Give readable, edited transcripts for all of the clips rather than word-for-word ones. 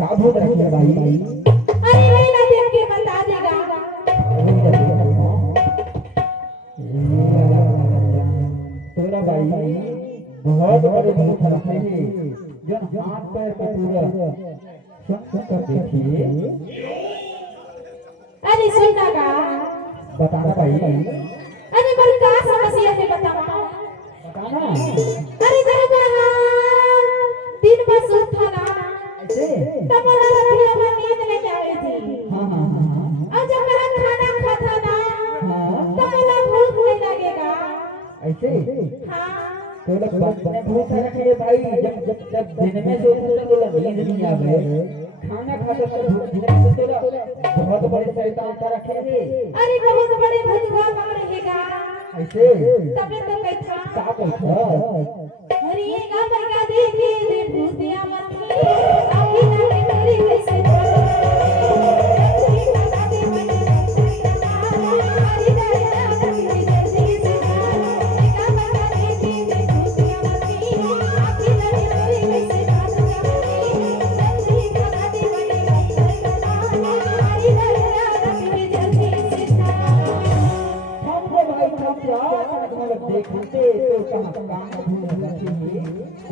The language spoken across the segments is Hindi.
काबू रखिए भाई। अरे लैला देख के बता देगा। तोरा भाई बहुत बड़े भूख रखे हैं जो हाथ पैर पे पूरा सुन कर देखिए। अरे सुनना का बताना भाई। अरे बड़ी का समस्या है बतावा। बताना। अरे जरा दिन में सुता ना ऐसे तमला रखिया में नींद नहीं आवे थी। हाँ हाँ हाँ और जब मेरा खाना खाता ना हाँ तमला भूख नहीं लगेगा। ऐसे हाँ तो लोग बचपन भूख रखे भाई। जब जब जब दिन में सोते तो नींद नहीं आवे, खाना खाते तो भूख नहीं तो बहुत बड़े शैतान का रखे हैं। अरे बहुत बड़े भूतवा पकड़े हैगा। ऐसे तबे तो कैथा का कहता अरे ये का बगा देखे रे भूतिया मत आखी ना के मेरी कैसे देखते तो कहाँ काम भूल रखी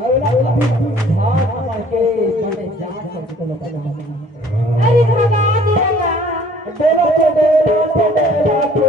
अगला भाग मार के बड़े जान करके तो लोग अरे भगा देगा डेरा तो डेरा तो डेरा तो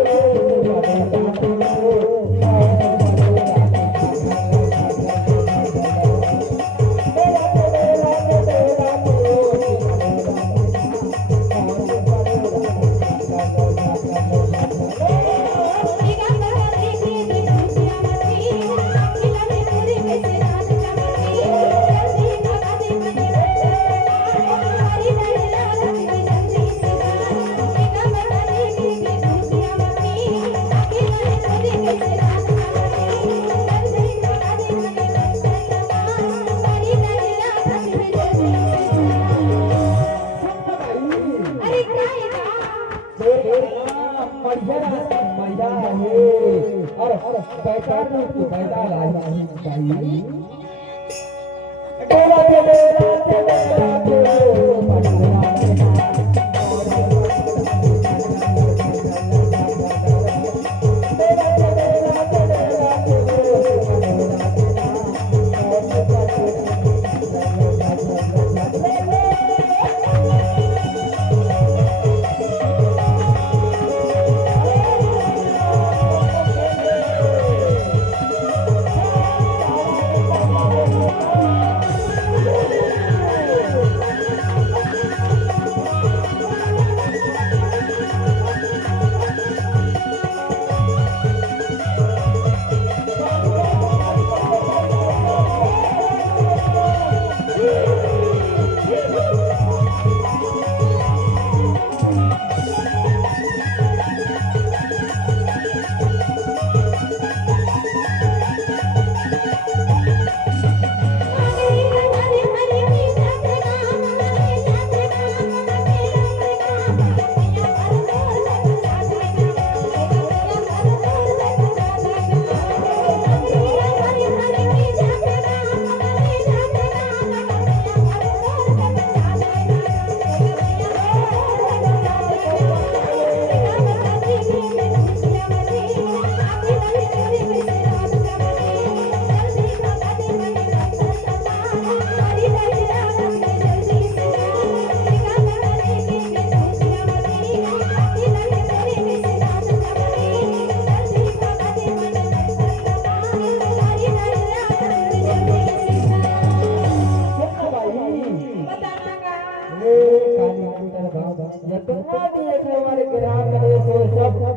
सब